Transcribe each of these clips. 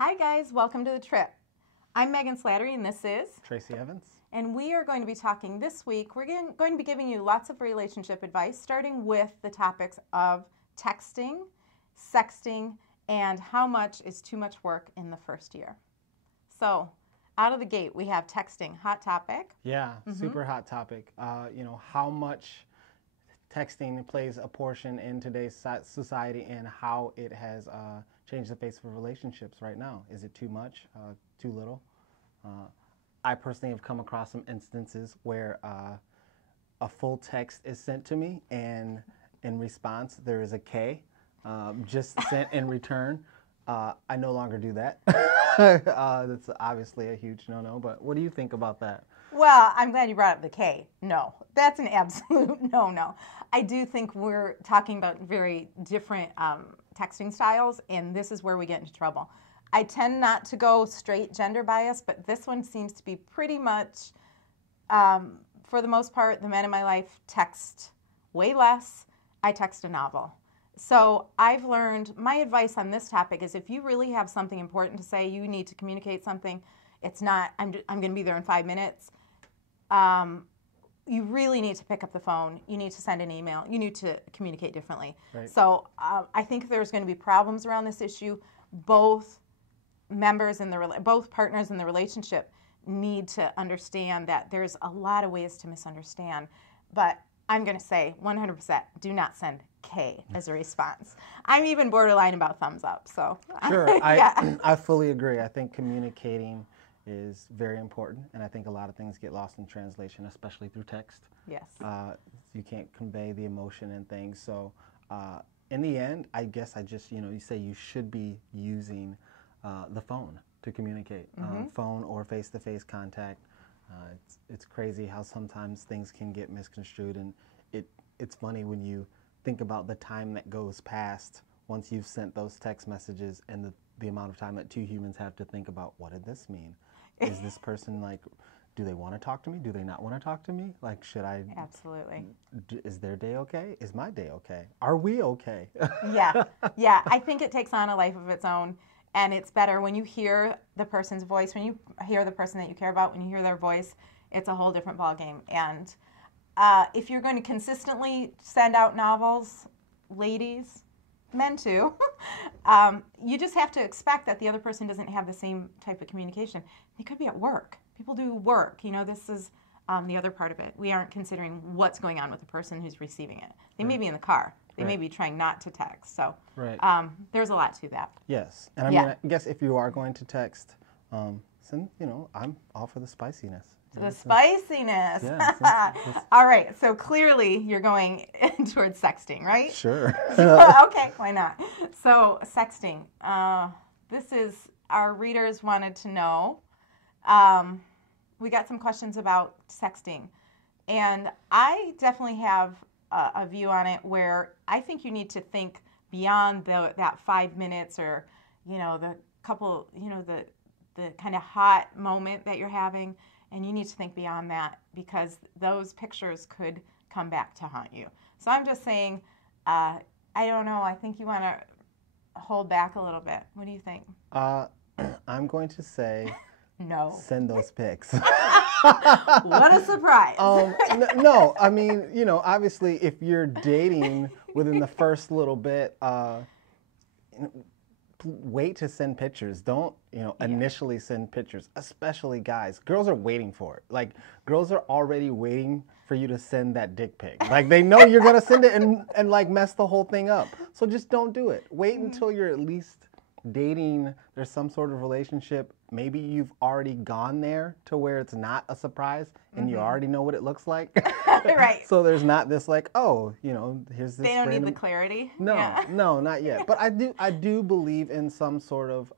Hi guys, welcome to the trip. I'm Megan Slattery and this is Tracy Evans. And we are going to be talking this week. We're going to be giving you lots of relationship advice, starting with the topics of texting, sexting, and how much is too much work in the first year. So, out of the gate, we have texting, hot topic. Yeah, super hot topic. How much texting plays a portion in today's society and how it has changed the face of relationships right now. Is it too much, too little? I personally have come across some instances where a full text is sent to me and in response there is a K just sent in return. I no longer do that. That's obviously a huge no-no, but what do you think about that? Well, I'm glad you brought up the K. No, that's an absolute no-no. I do think we're talking about very different texting styles, and this is where we get into trouble. I tend not to go straight gender bias, but this one seems to be pretty much, for the most part, the men in my life text way less. I text a novel. So I've learned, my advice on this topic is if you really have something important to say, you need to communicate something, it's not, I'm going to be there in 5 minutes. You really need to pick up the phone. You need to send an email. You need to communicate differently. Right. So I think there's going to be problems around this issue. Both partners in the relationship need to understand that there's a lot of ways to misunderstand. But I'm going to say 100% do not send K as a response. I'm even borderline about thumbs up. So sure, yeah. I fully agree. I think communicating is very important, and I think a lot of things get lost in translation, especially through text. Yes. You can't convey the emotion and things. So in the end, I guess you say you should be using the phone to communicate, phone or face-to-face contact. It's crazy how sometimes things can get misconstrued, and it's funny when you think about the time that goes past once you've sent those text messages and the amount of time that two humans have to think about, what did this mean? Is this person do they want to talk to me? Do they not want to talk to me? Should I? Absolutely. Is their day okay? Is my day okay? Are we okay? Yeah. I think it takes on a life of its own, and it's better when you hear the person's voice, when you hear the person that you care about, when you hear their voice, it's a whole different ballgame. And if you're going to consistently send out novels, ladies, men too, you just have to expect that the other person doesn't have the same type of communication. They could be at work. People do work. This is the other part of it. We aren't considering what's going on with the person who's receiving it. They may be in the car. They may be trying not to text. So there's a lot to that. Yes. And I guess if you are going to text, send, I'm all for the spiciness. The spiciness. Yeah, all right. So clearly you're going towards sexting, right? Sure. Okay, why not? So sexting. This is, our readers wanted to know. We got some questions about sexting. And I definitely have a view on it where I think you need to think beyond that 5 minutes or, the couple, the kind of hot moment that you're having. And you need to think beyond that because those pictures could come back to haunt you. So I'm just saying, I don't know. I think you want to hold back a little bit. What do you think? I'm going to say no. Send those pics. What a surprise. No, I mean, obviously if you're dating within the first little bit, wait to send pictures. Don't, initially send pictures, especially guys. Girls are waiting for it. Girls are already waiting for you to send that dick pic. They know you're going to send it and mess the whole thing up. So just don't do it. Wait until you're at least dating, there's some sort of relationship. Maybe you've already gone there to where it's not a surprise and you already know what it looks like. Right. So there's not this here's this. They don't need the clarity. No, no, not yet. But I do believe in some sort of,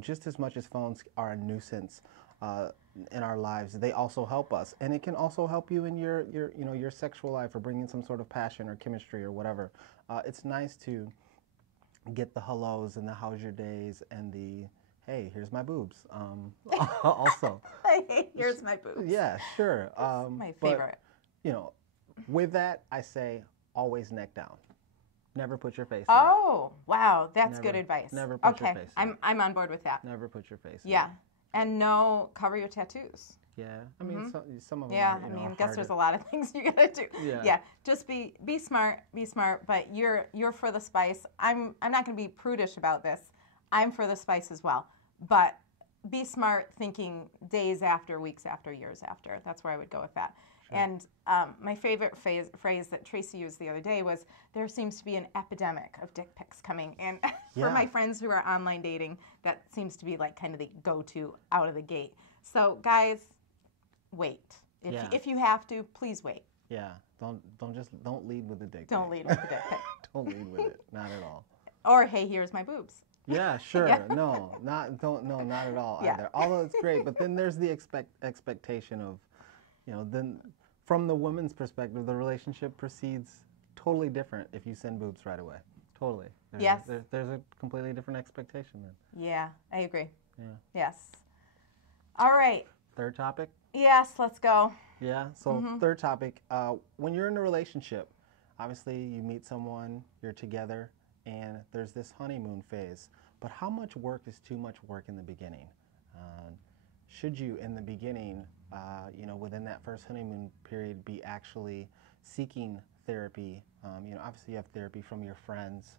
just as much as phones are a nuisance in our lives, they also help us. And it can also help you in your sexual life or bring in some sort of passion or chemistry or whatever. It's nice to get the hellos and the how's your days and the hey, here's my boobs. Also. Hey, here's my boobs. Yeah, sure. My favorite. But, with that, I say always neck down. Never put your face in it. Oh, wow, that's Never, good advice. Never put your Okay, face in it. I'm on board with that. Never put your face in Yeah, it. and no, cover your tattoos. Yeah, I mean, some of them Yeah, are, I you know, mean, are guess harder. there's a lot of things you gotta do. Yeah. Just be smart, but you're for the spice. I'm not gonna be prudish about this. I'm for the spice as well, but be smart, thinking days after, weeks after, years after. That's where I would go with that. Sure. And my favorite phrase that Tracy used the other day was, there seems to be an epidemic of dick pics coming. And for Yeah. my friends who are online dating, that seems to be like kind of the go-to out of the gate. So guys, wait. If you have to, please wait. Yeah, don't lead with the dick. Don't lead with the dick pic. Don't lead with it, not at all. Or, hey, here's my boobs. Yeah, sure. Yeah. No, not at all Yeah. either. Although it's great, but then there's the expectation of, you know, then from the woman's perspective, the relationship proceeds totally different if you send boobs right away. Totally. Yes. There's a completely different expectation then. Yeah, I agree. Yeah. Yes. All right. Third topic. Yes, let's go. Yeah. So third topic, when you're in a relationship, obviously you meet someone, you're together, and there's this honeymoon phase. But how much work is too much work in the beginning? Should you, in the beginning, you know, within that first honeymoon period, be actually seeking therapy? You know, obviously you have therapy from your friends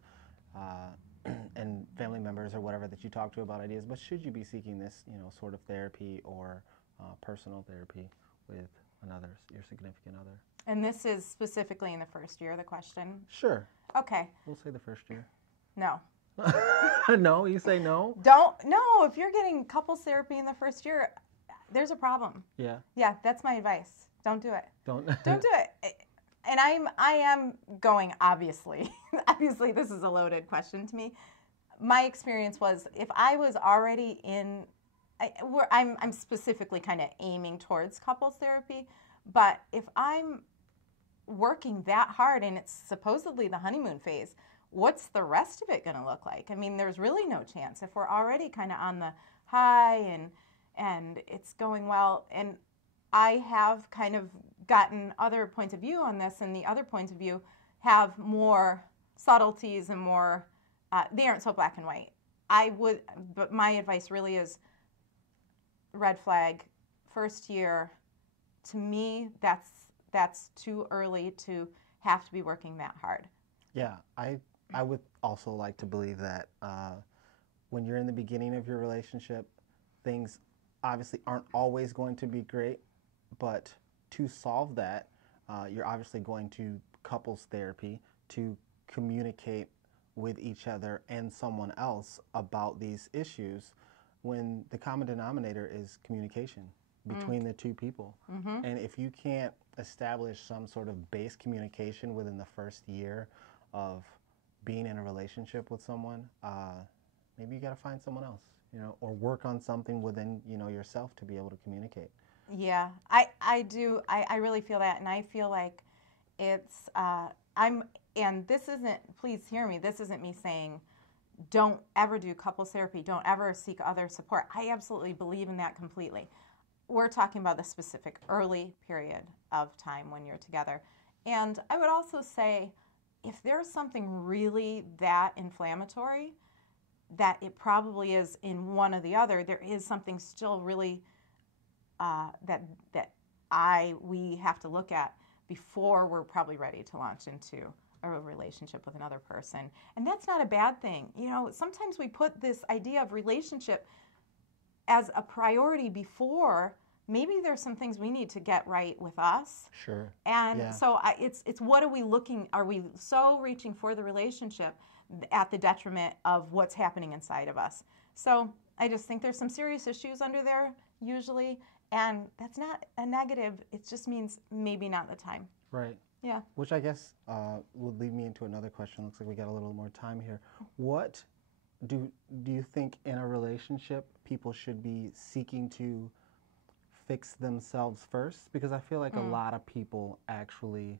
and family members or whatever that you talk to about ideas, but should you be seeking this, you know, sort of therapy or personal therapy with your significant other? And this is specifically in the first year, the question? Sure. Okay. We'll say the first year. No. No? You say no? No, if you're getting couples therapy in the first year, there's a problem. Yeah. Yeah, that's my advice. Don't do it. Don't do it. And I am going, obviously. Obviously, this is a loaded question to me. My experience was, if I was already in, I'm specifically kind of aiming towards couples therapy, but if I'm working that hard and it's supposedly the honeymoon phase, what's the rest of it going to look like? I mean, there's really no chance if we're already kind of on the high and it's going well. And I have kind of gotten other points of view on this, and the other points of view have more subtleties and more, they aren't so black and white. But my advice really is red flag, first year. To me, that's too early to have to be working that hard. Yeah, I would also like to believe that when you're in the beginning of your relationship, things obviously aren't always going to be great, but to solve that, you're obviously going to couples therapy to communicate with each other and someone else about these issues, when the common denominator is communication between the two people. And if you can't establish some sort of base communication within the first year of being in a relationship with someone, maybe you got to find someone else, you know, or work on something within, you know, yourself to be able to communicate. Yeah, I do. I really feel that, and I feel like it's, and this isn't, please hear me, this isn't me saying don't ever do couples therapy, don't ever seek other support. I absolutely believe in that completely. We're talking about the specific early period of time when you're together. And I would also say, if there's something really that inflammatory, that it probably is in one or the other, there is something still really that we have to look at before we're probably ready to launch into a relationship with another person. And that's not a bad thing. You know, sometimes we put this idea of relationship as a priority before. Maybe there's some things we need to get right with us. Sure. And so it's what are we looking, are we so reaching for the relationship at the detriment of what's happening inside of us? So I just think there's some serious issues under there usually, and that's not a negative. It just means maybe not the time. Right. Yeah. Which I guess would lead me into another question. Looks like we got a little more time here. What do you think in a relationship people should be seeking to fix themselves first? Because I feel like a lot of people actually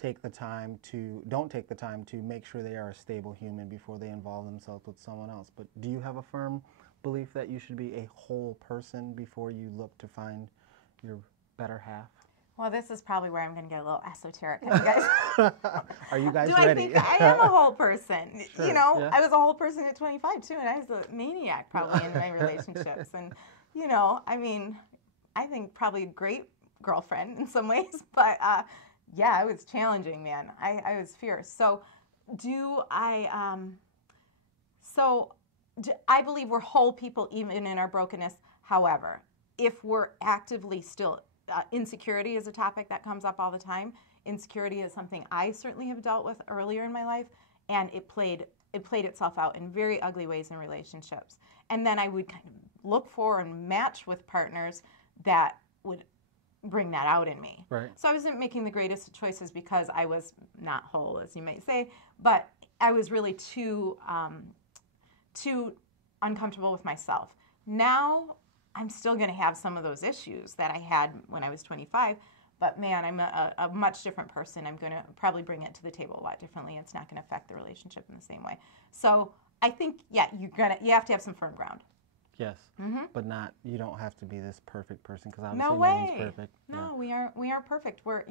don't take the time to make sure they are a stable human before they involve themselves with someone else. But do you have a firm belief that you should be a whole person before you look to find your better half? Well, this is probably where I'm going to get a little esoteric. You guys, Are you guys do ready? I think I am a whole person? Sure, You know, yeah. I was a whole person at 25 too, and I was a maniac probably in my relationships. And you know, I mean, I think probably a great girlfriend in some ways, but yeah, it was challenging, man. I was fierce. So I believe we're whole people even in our brokenness. However, if we're actively still, insecurity is a topic that comes up all the time. Insecurity is something I certainly have dealt with earlier in my life, and it played itself out in very ugly ways in relationships. And then I would kind of look for and match with partners that would bring that out in me. Right. So I wasn't making the greatest of choices because I was not whole, as you might say, but I was really too uncomfortable with myself. Now I'm still going to have some of those issues that I had when I was 25, but man, I'm a much different person. I'm going to probably bring it to the table a lot differently. It's not going to affect the relationship in the same way. So I think, yeah, you have to have some firm ground. Yes, but you don't have to be this perfect person, because obviously No no way. one's perfect. No, we aren't perfect. We're,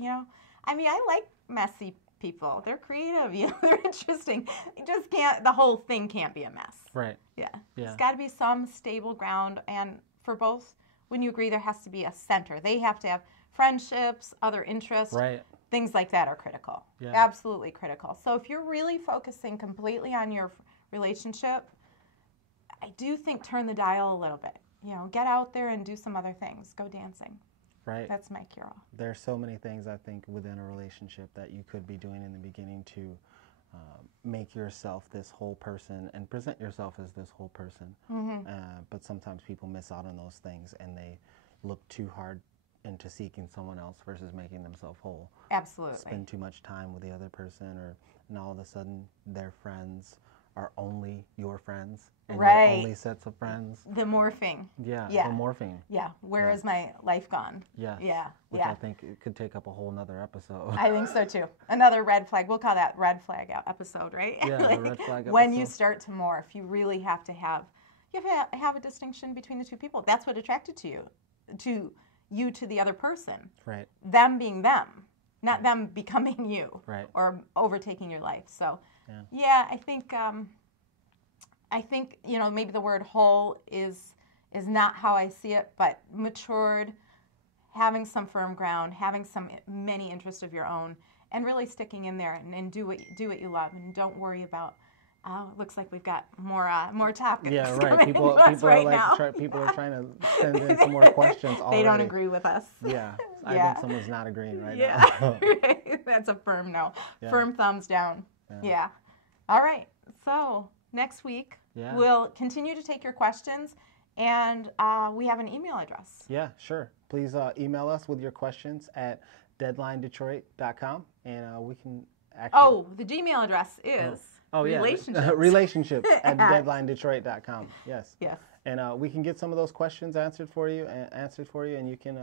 I mean, I like messy people. They're creative, they're interesting. You just can't, the whole thing can't be a mess. Right. Yeah. Yeah. There's got to be some stable ground, and for both, wouldn't you agree, there has to be a center. They have to have friendships, other interests. Right. Things like that are critical. Yeah. Absolutely critical. So if you're really focusing completely on your relationship, I do think turn the dial a little bit. Get out there and do some other things. Go dancing. Right. That's my cure-all. There's so many things, I think, within a relationship that you could be doing in the beginning to make yourself this whole person and present yourself as this whole person. But sometimes people miss out on those things, and they look too hard into seeking someone else versus making themselves whole. Absolutely. Spend too much time with the other person, and all of a sudden their friends are only your friends, and your only sets of friends. The morphing. Yeah. The morphing. Yeah. Where is my life gone? Yes. Yeah. Which I think it could take up a whole nother episode. I think so too. Another red flag. We'll call that red flag episode, right? Yeah, the red flag episode. When you start to morph, you really have to have a distinction between the two people. That's what attracted to the other person. Right. Them being them, not them becoming you. Right. Or overtaking your life. So, I think maybe the word whole is not how I see it, but matured, having some firm ground, having many interests of your own, and really sticking in there and do what you love, and don't worry about. Looks like we've got more topics. Yeah, right. People are trying to send in some more questions already. They don't agree with us. Yeah, I think someone's not agreeing right now. That's a firm no. Yeah. Firm thumbs down. Yeah. All right. So next week we'll continue to take your questions, and we have an email address. Yeah, sure. Please email us with your questions at deadlinedetroit.com, and we can actually. Oh, the Gmail address is. Oh, yeah. Relationships at deadlinedetroit.com. Yes. Yes. And we can get some of those questions answered for you, and you can,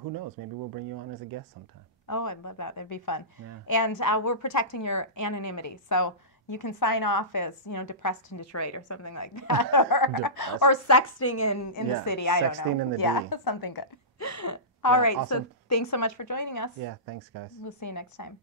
who knows, maybe we'll bring you on as a guest sometime. Oh, I'd love that. That'd be fun. Yeah. And we're protecting your anonymity, so you can sign off as, depressed in Detroit or something like that, or sexting in the city. I don't know. Sexting in the D. Yeah, something good. All right. Awesome. So thanks so much for joining us. Yeah. Thanks, guys. We'll see you next time.